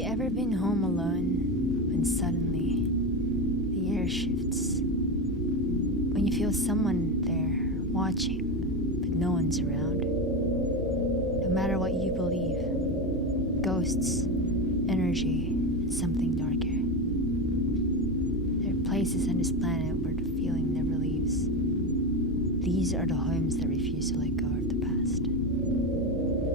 you ever been home alone when suddenly the air shifts? When you feel someone there watching, but no one's around? No matter what you believe, ghosts, energy, and something darker. There are places on this planet where the feeling never leaves. These are the homes that refuse to let go of the past.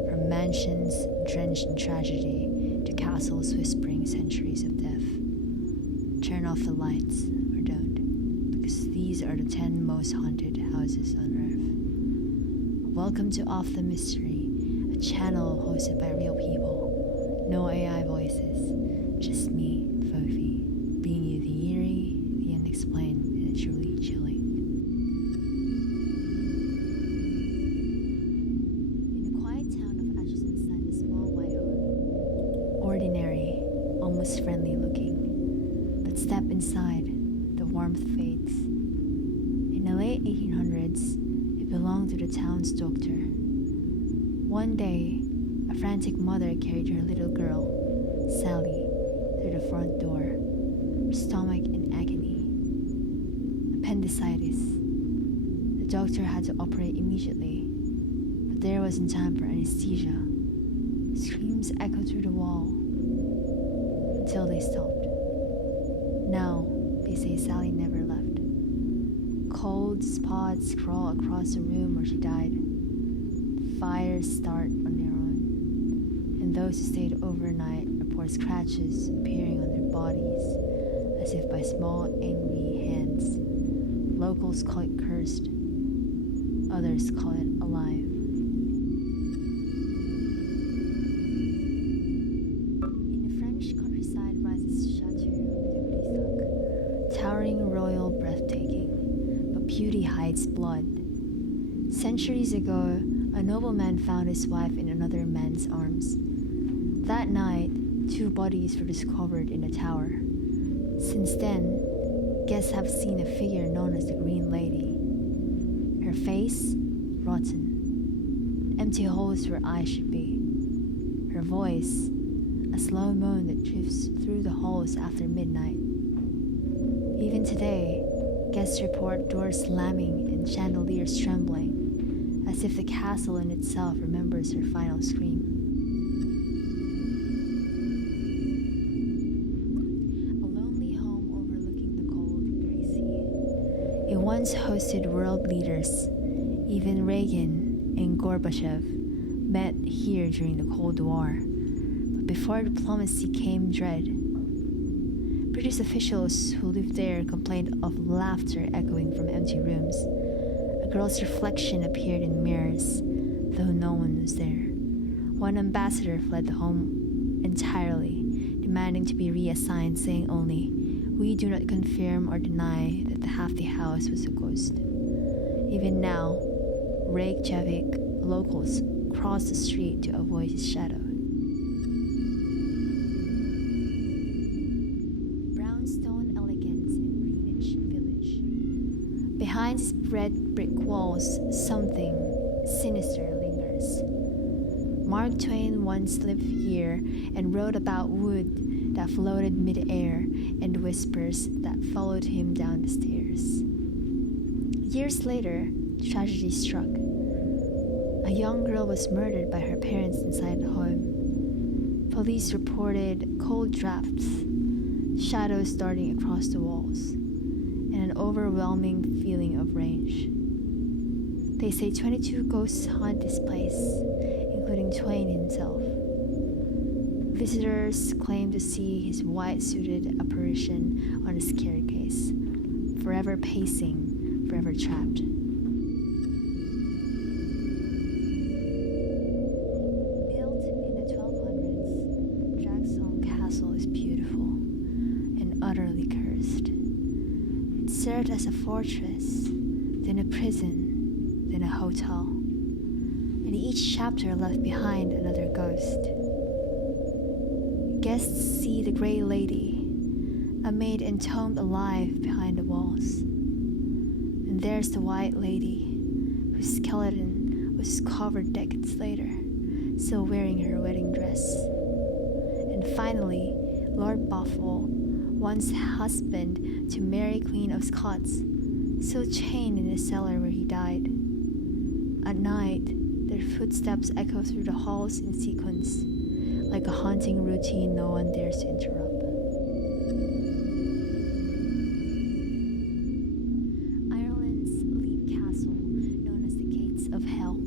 From mansions drenched in tragedy to castles whispering centuries of death. Turn off the lights, or don't, because these are the 10 most haunted houses on Earth. Welcome to Off the Mystery, a channel hosted by real people. No AI voices, just me, Fofi, bringing you the eerie, the unexplained, and the truly chilling. Ordinary, almost friendly looking, but step inside, the warmth fades. In the late 1800s, it belonged to the town's doctor. One day, a frantic mother carried her little girl, Sally, through the front door, her stomach in agony. Appendicitis. The doctor had to operate immediately, but there wasn't time for anesthesia. Screams echoed through the wall until they stopped. Now, they say Sally never left. Cold spots crawl across the room where she died. Fires start on their own. And those who stayed overnight report scratches appearing on their bodies as if by small, angry hands. Locals call it cursed. Others call it alive. Towering, royal, breathtaking, but beauty hides blood. Centuries ago, a nobleman found his wife in another man's arms. That night, 2 bodies were discovered in the tower. Since then, guests have seen a figure known as the Green Lady. Her face, rotten. Empty holes where eyes should be. Her voice, a slow moan that drifts through the halls after midnight. Even today, guests report doors slamming and chandeliers trembling, as if the castle in itself remembers her final scream. A lonely home overlooking the cold, gray sea. It once hosted world leaders. Even Reagan and Gorbachev met here during the Cold War. But before diplomacy came dread. British officials who lived there complained of laughter echoing from empty rooms. A girl's reflection appeared in mirrors, though no one was there. One ambassador fled the home entirely, demanding to be reassigned, saying only, "We do not confirm or deny that half the house was a ghost." Even now, Reykjavik locals cross the street to avoid his shadow. Brownstone elegance in Greenwich Village. Behind its red brick walls, something sinister lingers. Mark Twain once lived here and wrote about wood that floated mid-air and whispers that followed him down the stairs. Years later, tragedy struck. A young girl was murdered by her parents inside the home. Police reported cold drafts, shadows darting across the walls, and an overwhelming feeling of rage. They say 22 ghosts haunt this place, including Twain himself. Visitors claim to see his white-suited apparition on a staircase, forever pacing, forever trapped. Built in the 1200s, Dragsholm Castle is beautiful and utterly cursed. It served as a fortress, then a prison, then a hotel, and each chapter left behind another ghost. Guests see the Grey Lady, a maid entombed alive behind the walls. And there's the White Lady, whose skeleton was discovered decades later, still wearing her wedding dress. And finally, Lord Bothwell, once husband to Mary Queen of Scots, still chained in the cellar where he died. At night, their footsteps echo through the halls in sequence, like a haunting routine no one dares to interrupt. Ireland's Leap Castle, known as the Gates of Hell,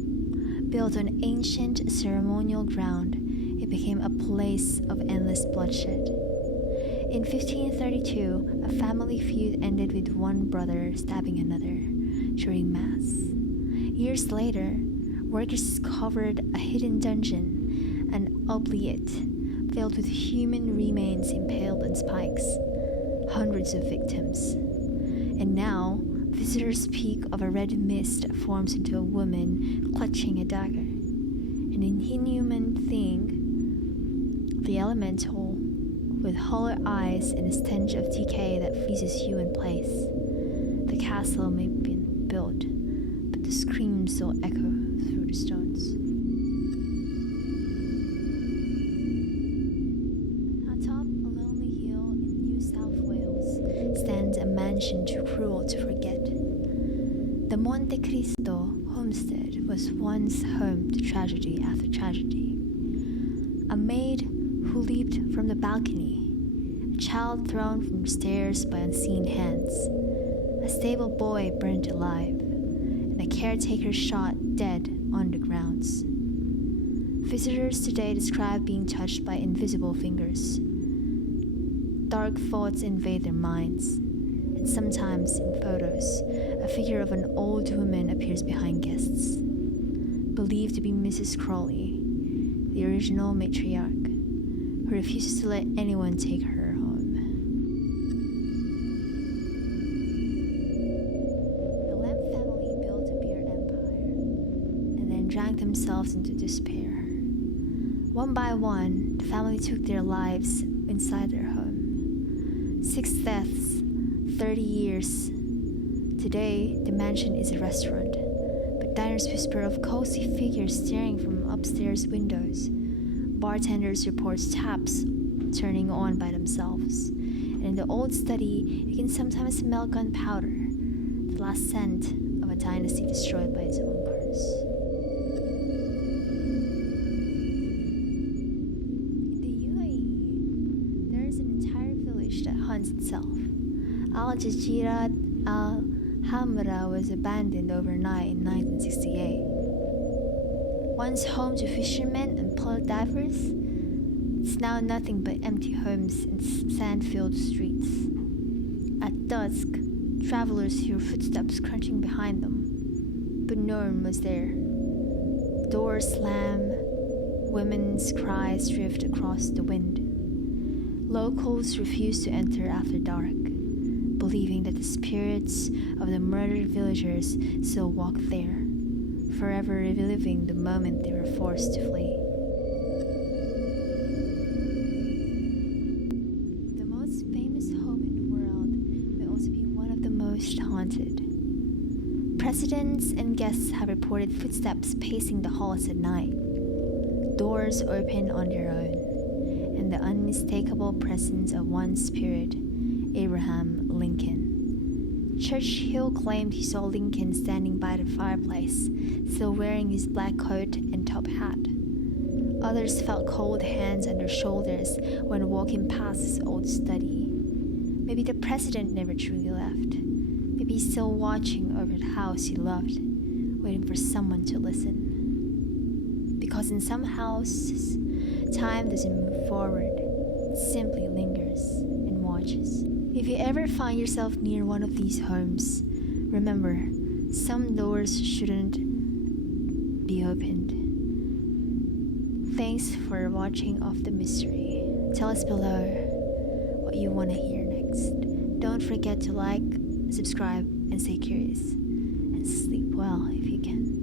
built on ancient ceremonial ground, it became a place of endless bloodshed. In 1532, a family feud ended with one brother stabbing another during Mass. Years later, workers discovered a hidden dungeon, an oubliette, filled with human remains impaled on spikes, hundreds of victims. And now, visitors speak of a red mist that forms into a woman clutching a dagger, an inhuman thing, the elemental, with hollow eyes and a stench of decay that freezes you in place. The castle may be built, but the screams still echo through the stones. Atop a lonely hill in New South Wales stands a mansion too cruel to forget. The Monte Cristo homestead was once home to tragedy after tragedy. A maid who leaped from the balcony, a child thrown from stairs by unseen hands, a stable boy burnt alive, and a caretaker shot dead on the grounds. Visitors today describe being touched by invisible fingers. Dark thoughts invade their minds, and sometimes in photos, a figure of an old woman appears behind guests, believed to be Mrs. Crawley, the original matriarch, who refuses to let anyone take her home. The Lamb family built a beer empire and then drank themselves into despair. One by one, the family took their lives inside their home. 6 deaths, 30 years. Today, the mansion is a restaurant, but diners whisper of cozy figures staring from upstairs windows. Bartenders report taps turning on by themselves, and in the old study, you can sometimes smell gunpowder, the last scent of a dynasty destroyed by its own curse. In the UAE, there is an entire village that hunts itself. Al Jazeera Al Hamra was abandoned overnight in 1968. Once home to fishermen and pearl divers, it's now nothing but empty homes and sand-filled streets. At dusk, travelers hear footsteps crunching behind them, but no one was there. Doors slam, women's cries drift across the wind. Locals refuse to enter after dark, believing that the spirits of the murdered villagers still walk there, forever reliving the moment they were forced to flee. The most famous home in the world may also be one of the most haunted. Presidents and guests have reported footsteps pacing the halls at night, doors open on their own, and the unmistakable presence of one spirit, Abraham Lincoln. Churchill claimed he saw Lincoln standing by the fireplace, still wearing his black coat and top hat. Others felt cold hands on their shoulders when walking past his old study. Maybe the president never truly left. Maybe he's still watching over the house he loved, waiting for someone to listen. Because in some houses, time doesn't move forward, it simply lingers and watches. If you ever find yourself near one of these homes, remember, some doors shouldn't be opened. Thanks for watching Off the Mystery. Tell us below what you want to hear next. Don't forget to like, subscribe, and stay curious. And sleep well if you can.